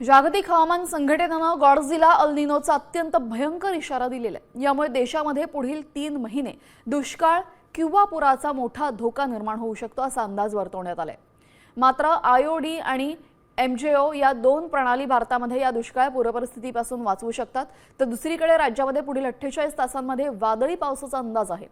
जागतिक हवामान संघटनेनं गॉडझिला अल निनोचा अत्यंत भयंकर इशारा दिलेला आहे। यामुळे देशामध्ये पुढील 3 महिने दुष्काळ किंवा पुराचा मोठा धोका निर्माण होऊ शकतो असा अंदाज वर्तवण्यात आलाय। मात्र आयओडी आणि एमजेओ या 2 प्रणाली भारतामध्ये या दुष्काळ पूरपरिस्थितीपासून वाचवू शकतात। तर दुसरीकडे राज्यामध्ये पुढील 48 तासांमध्ये वादळी पावसाचा अंदाज आहे।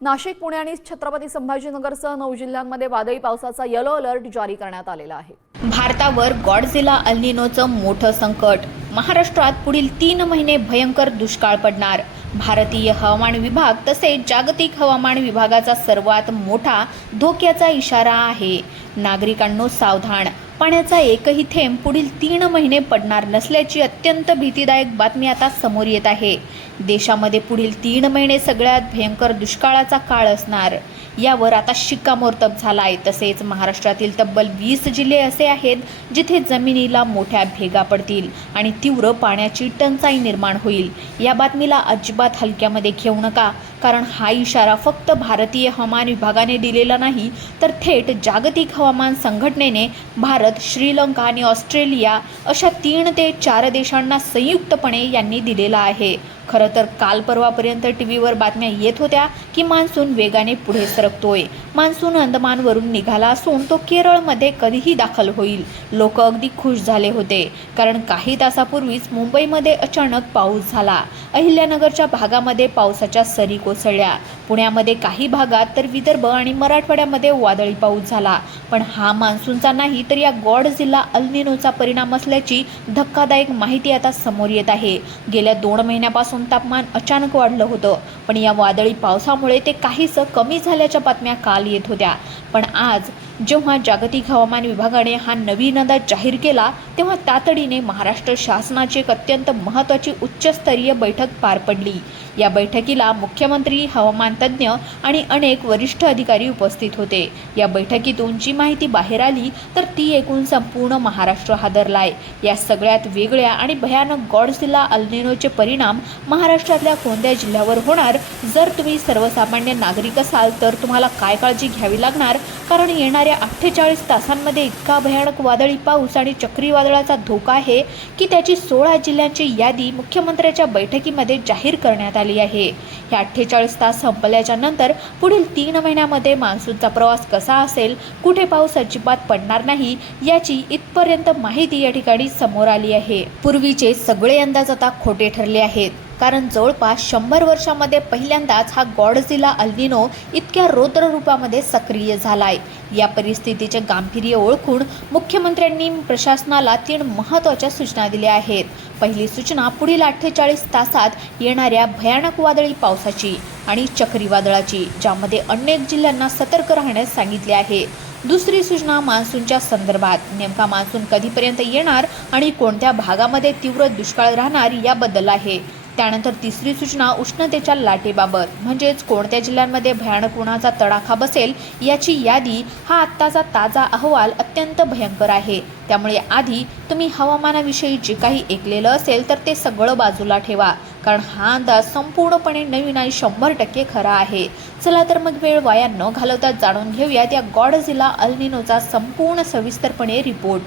नाशिक, पुणे आणि छत्रपती संभाजीनगरसह 9 जिल्ह्यांमध्ये वादळी पावसाचा येलो अलर्ट जारी करण्यात आलेला आहे। भारतावर गॉडझिला अल निनोचं मोठं संकट। महाराष्ट्रात पुढील 3 महिने भयंकर दुष्काळ पडणार। भारतीय हवामान विभाग तसेच जागतिक हवामान विभागाचा सर्वात मोठा धोक्याचा इशारा आहे। नागरिकांनो सावधान, पाण्याचा एकही थेंब पुढील 3 महिने पडणार नसल्याची अत्यंत भीतीदायक बातमी आता समोर येत आहे। देशामध्ये पुढील 3 महिने सगळ्यात भयंकर दुष्काळाचा काळ असणार, यावर आता शिक्कामोर्तब झालाय। तसेच महाराष्ट्रातील तब्बल 20 जिल्हे असे आहेत जिथे जमिनीला मोठ्या भेगा पडतील आणि तीव्र पाण्याची टंचाई निर्माण होईल। या बातमीला अजिबात हलक्यामध्ये घेऊ नका, कारण हा इशारा फक्त भारतीय हवामान विभागाने दिलेला नाही, तर थेट जागतिक हवामान संघटनेने भारत, श्रीलंका आणि ऑस्ट्रेलिया अशा 3 ते 4 देशांना संयुक्तपणे यांनी दिलेला आहे। खरं तर काल परवापर्यंत टीव्हीवर बातम्या येत होत्या की मान्सून वेगाने पुढे सरकतोय। मान्सून अंदमानवरून निघाला असून तो केरळमध्ये कधीही दाखल होईल। लोक अगदी खुश झाले होते, कारण काही तासापूर्वीच मुंबईमध्ये अचानक पाऊस झाला। अहिल्यानगरच्या भागामध्ये पावसाच्या सरी कोसळल्या। पुण्यामध्ये काही भागात तर विदर्भ आणि मराठवाड्यामध्ये वादळी पाऊस झाला। पण हा मान्सूनचा नाही, तर या गॉडझिला अल निनोचा परिणाम असल्याची धक्कादायक माहिती आता समोर येत आहे। गेल्या 2 महिन्यापासून तापमान अचानक वाढलं होतं, पण या वादळी पावसामुळे ते काहीसं कमी झाल्याच्या बातम्या काल येत होत्या। पण आज जेव्हा जागतिक हवामान विभागाने हा नवीन अंदाज जाहीर केला, तेव्हा तातडीने महाराष्ट्र शासनाची एक अत्यंत महत्त्वाची उच्चस्तरीय बैठक पार पडली। या बैठकीला मुख्यमंत्री, हवामान तज्ज्ञ आणि अनेक वरिष्ठ अधिकारी उपस्थित होते। या बैठकीतून जी माहिती बाहेर आली तर ती ऐकून संपूर्ण महाराष्ट्र हादरलाय। या सगळ्यात वेगळ्या आणि भयानक गॉडझिला अल निनोचे परिणाम महाराष्ट्रातल्या कोणत्या जिल्ह्यावर होणार, जर तुम्ही सर्वसामान्य नागरिक असाल तर तुम्हाला काय काळजी घ्यावी लागणार, कारण येणाऱ्या 48 तासांमध्ये इतका भयानक वादळी पाऊस आणि चक्रीवादळाचा धोका आहे की त्याची 16 जिल्ह्यांची यादी मुख्यमंत्र्यांच्या बैठकीमध्ये जाहीर करण्यात आली आहे। या 48 तास संपल्याच्या नंतर पुढील 3 महिन्यामध्ये मान्सूनचा प्रवास कसा असेल, कुठे पाऊस अजिबात पडणार नाही, याची इथपर्यंत माहिती या ठिकाणी समोर आली आहे। पूर्वीचे सगळे अंदाज आता खोटे ठरले आहेत, कारण जवळपास 100 वर्षांमध्ये पहिल्यांदाच हा गॉडझिला अल निनो इतक्या रौद्र रूपामध्ये सक्रिय झालाय। या परिस्थितीचे गांभीर्य ओळखून मुख्यमंत्र्यांनी प्रशासनाला 3 महत्त्वाच्या सूचना दिल्या आहेत। पहिली सूचना पुढील 48 तासात येणाऱ्या भयानक वादळी पावसाची आणि चक्रीवादळाची, ज्यामध्ये अनेक जिल्ह्यांना सतर्क राहण्यास सांगितले आहे। दुसरी सूचना मान्सूनच्या संदर्भात, नेमका मान्सून कधीपर्यंत येणार आणि कोणत्या भागामध्ये तीव्र दुष्काळ राहणार याबद्दल आहे। त्यानंतर तिसरी सूचना उष्णतेच्या लाटेबाबत, म्हणजेच कोणत्या जिल्ह्यांमध्ये भयानक उन्हाचा तडाखा बसेल याची यादी। हा आत्ताचा ताजा अहवाल अत्यंत भयंकर आहे, त्यामुळे आधी तुम्ही हवामानाविषयी जे काही ऐकलेलं असेल तर ते सगळं बाजूला ठेवा, कारण हा अंदाज संपूर्णपणे नवीन आणि 100% खरा आहे। चला तर मग वेळ वाया न घालवता जाणून घेऊयात या गॉडझिला अल निनोचा संपूर्ण सविस्तरपणे रिपोर्ट।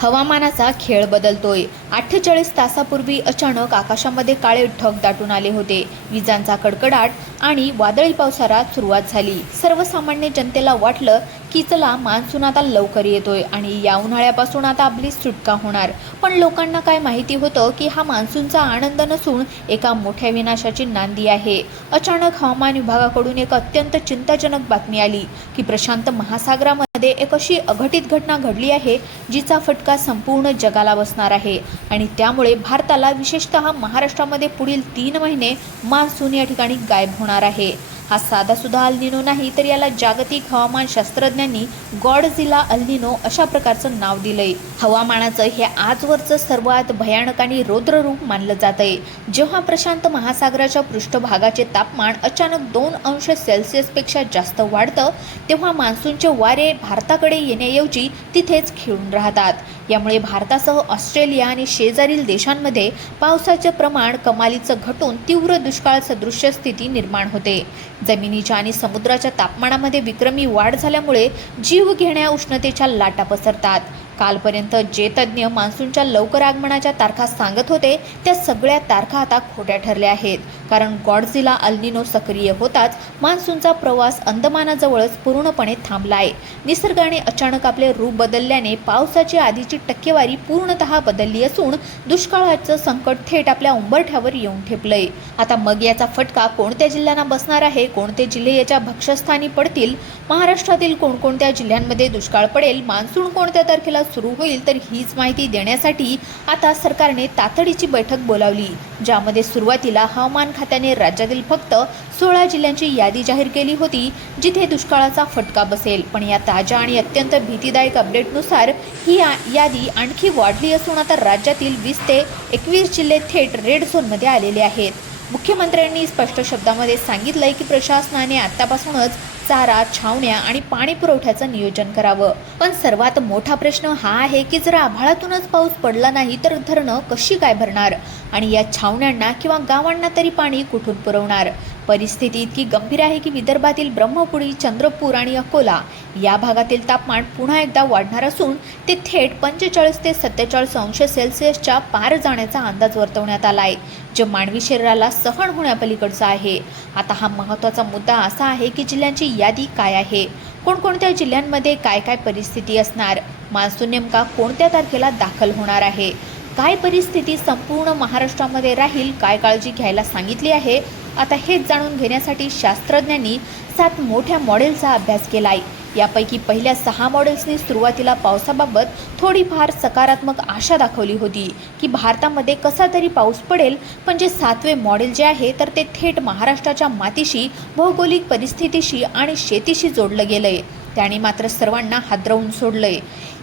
हवामानाचा खेळ बदलतोय। 48 तासापूर्वी अचानक आकाशामध्ये काळे ढग दाटून आले होते। विजांचा कडकडाट आणि वादळी पावसाला सुरुवात झाली। सर्वसामान्य जनतेला वाटलं की चला मान्सून आता लवकर येतोय आणि या उन्हाळ्यापासून आता आपली सुटका होणार। पण लोकांना काय माहिती होतं की हा मान्सूनचा आनंद नसून एका मोठ्या विनाशाची नांदी आहे। अचानक हवामान विभागाकडून एक अत्यंत चिंताजनक बातमी आली की प्रशांत महासागरामध्ये एक अशी अघटित घटना घडली आहे जिचा फटका संपूर्ण जगाला बसणार आहे, आणि त्यामुळे भारताला, विशेषतः महाराष्ट्रामध्ये पुढील 3 महिने मान्सून या ठिकाणी गायब होणार आहे। हा साधासुद्धा अल निनो नाही, तर याला जागतिक हवामान शास्त्रज्ञांनी गॉडझिला अल निनो अशा प्रकारचं नाव दिलंय। हवामानाचं हे आजवरचं सर्वात भयानक आणि रौद्र रूप मानलं जातंय। जेव्हा प्रशांत महासागराच्या पृष्ठभागाचे तापमान अचानक 2 अंश सेल्सिअसपेक्षा जास्त वाढतं, तेव्हा मान्सूनचे वारे भारताकडे येण्याऐवजी तिथेच खिळून राहतात। यामुळे भारतासह ऑस्ट्रेलिया आणि शेजारील देशांमध्ये पावसाचे प्रमाण कमालीचं घटून तीव्र दुष्काळ सदृश्य स्थिती निर्माण होते। जमिनीच्या आणि समुद्राच्या तापमानामध्ये विक्रमी वाढ झाल्यामुळे जीव घेण्या उष्णतेच्या लाटा पसरतात। कालपर्यंत जे तज्ज्ञ मान्सूनच्या लवकर आगमनाच्या तारखा सांगत होते त्या सगळ्या तारखा आता खोट्या ठरल्या आहेत. कारण गॉडझिला अल्निनो सक्रिय होताच मान्सूनचा प्रवास अंदमानाजवळच पूर्णपणे थांबला आहे. निसर्गाने अचानक आपले रूप बदलल्याने पावसाची आधीची टक्केवारी पूर्णतः बदलली असून दुष्काळाचं संकट थेट आपल्या उंबरठ्यावर येऊन ठेपलंय. आता मग याचा फटका कोणत्या जिल्ह्यांना बसणार आहे, कोणते जिल्हे याच्या भक्षस्थानी पडतील, महाराष्ट्रातील कोणकोणत्या जिल्ह्यांमध्ये दुष्काळ पडेल, मान्सून कोणत्या तारखेला सुरू होईल, तर हीच माहिती देण्यासाठी आता सरकारने तातडीची बैठक बोलावली, ज्यामध्ये सुरुवातीला हवामान खात्याने राज्यातील फक्त 16 जिल्ह्यांची यादी जाहीर केली होती जिथे दुष्काळाचा फटका बसेल. पण या ताज्या आणि अत्यंत भीतीदायक अपडेटनुसार ही यादी आणखी वाढली असून आता राज्यातील 20 ते 21 जिल्हे थेट रेड झोनमध्ये आलेले आहेत. मुख्यमंत्र्यांनी स्पष्ट शब्दामध्ये सांगितलंय की प्रशासनाने आतापासूनच चारा, छावण्या आणि पाणी पुरवठ्याचं नियोजन करावं. पण सर्वात मोठा प्रश्न हा आहे की जर आभाळातूनच पाऊस पडला नाही तर धरणं कशी काय भरणार आणि या छावण्यांना किंवा गावांना तरी पाणी कुठून पुरवणार. परिस्थिती इतकी गंभीर आहे की विदर्भातील ब्रह्मपुरी, चंद्रपूर आणि अकोला या भागातील तापमान पुन्हा एकदा वाढणार असून ते थेट 45 ते 47 अंश सेल्सिअसच्या पार जाण्याचा अंदाज वर्तवण्यात आला आहे, जे मानवी शरीराला सहन होण्यापलीकडचं आहे. आता हा महत्त्वाचा मुद्दा असा आहे की जिल्ह्यांची यादी काय आहे, कोणकोणत्या जिल्ह्यांमध्ये काय काय परिस्थिती असणार, मान्सून नेमका कोणत्या तारखेला दाखल होणार आहे, काय परिस्थिती संपूर्ण महाराष्ट्रामध्ये राहील, काय काळजी घ्यायला सांगितली आहे. आता हेच जाणून घेण्यासाठी शास्त्रज्ञांनी 7 मोठ्या मॉडेलचा अभ्यास केला आहे. यापैकी पहिल्या 6 मॉडेल्सनी सुरुवातीला पावसाबाबत थोडीफार सकारात्मक आशा दाखवली होती की भारतामध्ये कसा तरी पाऊस पडेल. पण जे 7वे मॉडेल जे आहे तर ते थेट महाराष्ट्राच्या मातीशी, भौगोलिक परिस्थितीशी आणि शेतीशी जोडलं गेलंय. त्याने मात्र सर्वांना हादरवून सोडलंय.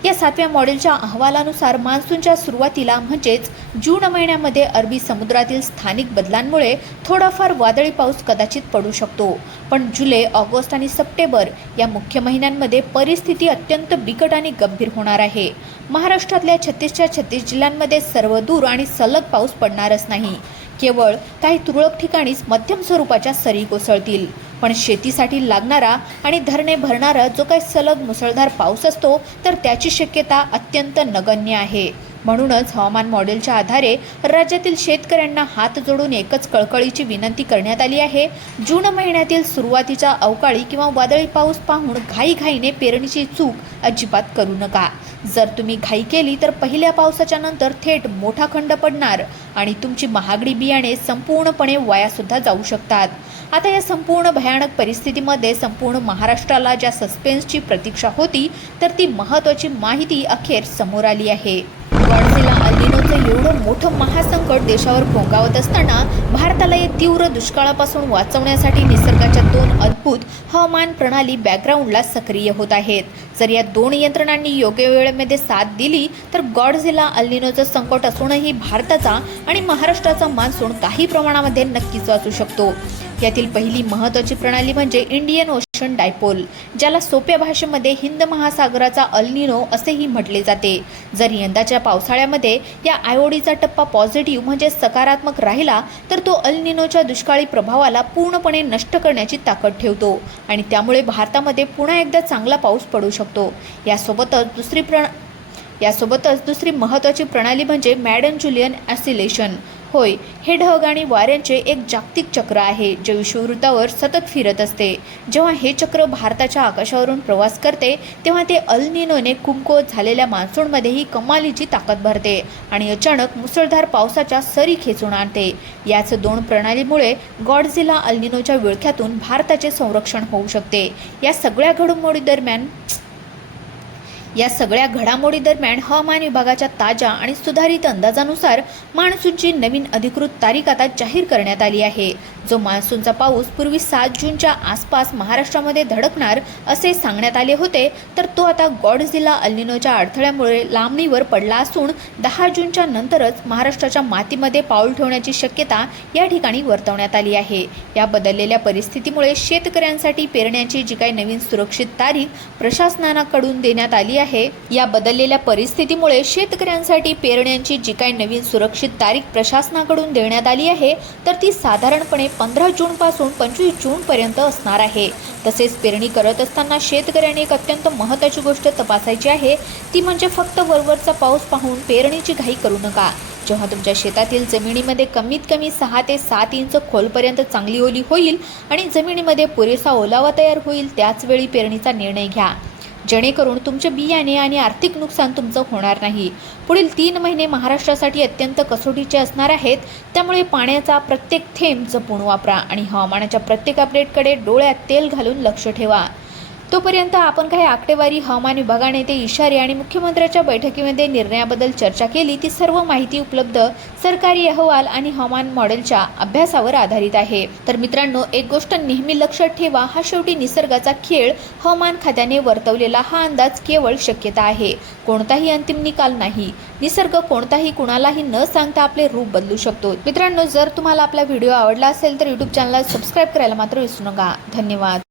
या 7व्या मॉडेलच्या अहवालानुसार मान्सूनच्या सुरुवातीला म्हणजेच जून महिन्यामध्ये अरबी समुद्रातील स्थानिक बदलांमुळे थोडाफार वादळी पाऊस कदाचित पडू शकतो. पण जुलै, ऑगस्ट आणि सप्टेंबर या मुख्य महिन्यांमध्ये परिस्थिती अत्यंत बिकट आणि गंभीर होणार आहे. महाराष्ट्रातल्या 36च्या 36 जिल्ह्यांमध्ये सर्वदूर आणि सलग पाऊस पडणारच नाही, केवळ काही तुरळक ठिकाणीच मध्यम स्वरूपाच्या सरी कोसळतील. पण शेतीसाठी लागणारा आणि धरणे भरणारा जो काही सलग मुसळधार पाऊस असतो तर त्याची शक्यता अत्यंत नगण्य आहे. म्हणूनच हवामान मॉडेलच्या आधारे राज्यातील शेतकऱ्यांना हात जोडून एकच कळकळीची विनंती करण्यात आली आहे. जून महिन्यातील सुरुवातीचा अवकाळी किंवा वादळी पाऊस पाहून घाईघाईने पेरणीची चूक अजिबात करू नका. जर तुम्ही घाई केली तर पहिल्या पावसाच्या नंतर थेट मोठा खंड पडणार आणि तुमची महागडी बियाणे संपूर्णपणे वायासुद्धा जाऊ शकतात. आता या संपूर्ण भयानक परिस्थितीमध्ये संपूर्ण महाराष्ट्राला ज्या सस्पेन्सची प्रतीक्षा होती तर ती महत्त्वाची माहिती अखेर समोर आली आहे. गॉडझिला अल्निनोचं एवढं मोठं महासंकट देशावर फोंगावत असताना भारताला या तीव्र दुष्काळापासून वाचवण्यासाठी निसर्गाच्या 2 अद्भुत हवामान प्रणाली बॅकग्राऊंडला सक्रिय होत आहेत. जर या 2 यंत्रणांनी योग्य वेळेमध्ये साथ दिली तर गॉडझिला अल्निनोचं संकट असूनही भारताचा आणि महाराष्ट्राचा मान्सून काही प्रमाणामध्ये नक्कीच वाचू शकतो. यातील पहिली महत्त्वाची प्रणाली म्हणजे इंडियन ओशन डायपोल, ज्याला सोप्या भाषेमध्ये हिंद महासागराचा अल्निनो असेही म्हटले जाते. जर यंदाच्या पावसाळ्यामध्ये या आयओडीचा टप्पा पॉझिटिव्ह म्हणजे सकारात्मक राहिला तर तो अल्निनोच्या दुष्काळी प्रभावाला पूर्णपणे नष्ट करण्याची ताकद ठेवतो आणि त्यामुळे भारतामध्ये पुन्हा एकदा चांगला पाऊस पडू शकतो. यासोबतच दुसरी महत्त्वाची प्रणाली म्हणजे मॅडन-जुलियन ऑसिलेशन. होय, हे ढग आणि वाऱ्यांचे एक जागतिक चक्र आहे जे विषुववृत्तावर सतत फिरत असते. जेव्हा हे चक्र भारताच्या आकाशावरून प्रवास करते तेव्हा ते अल्निनोने कमकुवत झालेल्या मान्सूनमध्येही कमालीची ताकद भरते आणि अचानक मुसळधार पावसाच्या सरी खेचून आणते. याच 2 प्रणालीमुळे गॉडझिला अल्निनोच्या विळख्यातून भारताचे संरक्षण होऊ शकते. या सगळ्या घडामोडी दरम्यान हवामान विभागाच्या ताज्या आणि सुधारित अंदाजानुसार मान्सूनची नवीन अधिकृत तारीख आता जाहीर करण्यात आली आहे. जो मान्सूनचा पाऊस पूर्वी 7 जूनच्या आसपास महाराष्ट्रामध्ये धडकणार असे सांगण्यात आले होते तर तो आता गॉडझिला अल्निनोच्या अडथळ्यामुळे लांबणीवर पडला असून 10 जूनच्या नंतरच महाराष्ट्राच्या मातीमध्ये पाऊल ठेवण्याची शक्यता या ठिकाणी वर्तवण्यात आली आहे. या बदललेल्या परिस्थितीमुळे शेतकऱ्यांसाठी पेरण्याची जी काही नवीन सुरक्षित तारीख प्रशासनाकडून देण्यात आली आहे. या बदललेल्या परिस्थितीमुळे शेतकऱ्यांसाठी पेरण्यांची जी काही नवीन सुरक्षित तारीख प्रशासनाकडून देण्यात आली आहे तर ती साधारणपणे 15 जून पासून 25 जून पर्यंत असणार आहे. तसेच पेरणी करत असताना शेतकऱ्यांनी एक अत्यंत महत्त्वाची गोष्ट तपासायची आहे, ती म्हणजे फक्त वरवरचा पाऊस पाहून पेरणीची घाई करू नका. जेव्हा तुमच्या शेतातील जमिनीमध्ये कमीत कमी 6 ते 7 इंच खोलपर्यंत चांगली ओली होईल आणि जमिनीमध्ये पुरेसा ओलावा तयार होईल त्याच वेळी पेरणीचा निर्णय घ्या, जेणेकरून तुमचे बियाणे आणि आर्थिक नुकसान तुमचं होणार नाही. पुढील 3 महिने महाराष्ट्रासाठी अत्यंत कसोटीचे असणार आहेत. त्यामुळे पाण्याचा प्रत्येक थेंब जपून वापरा आणि हवामानाच्या प्रत्येक अपडेटकडे डोळ्यात तेल घालून लक्ष ठेवा. तोपर्यंत आपण काही आकडेवारी, हवामान विभागाने ते इशारे आणि मुख्यमंत्र्यांच्या बैठकीमध्ये निर्णयाबद्दल चर्चा केली. ती सर्व माहिती उपलब्ध सरकारी अहवाल आणि हवामान मॉडेलच्या अभ्यासावर आधारित आहे. तर मित्रांनो, एक गोष्ट नेहमी लक्षात ठेवा, हा शेवटी निसर्गाचा खेळ. हवामान खात्याने वर्तवलेला हा अंदाज केवळ शक्यता आहे, कोणताही अंतिम निकाल नाही. निसर्ग कोणताही कुणालाही न सांगता आपले रूप बदलू शकतो. मित्रांनो, जर तुम्हाला आपला व्हिडिओ आवडला असेल तर यूट्यूब चॅनलला सबस्क्राईब करायला मात्र विसरू नका. धन्यवाद.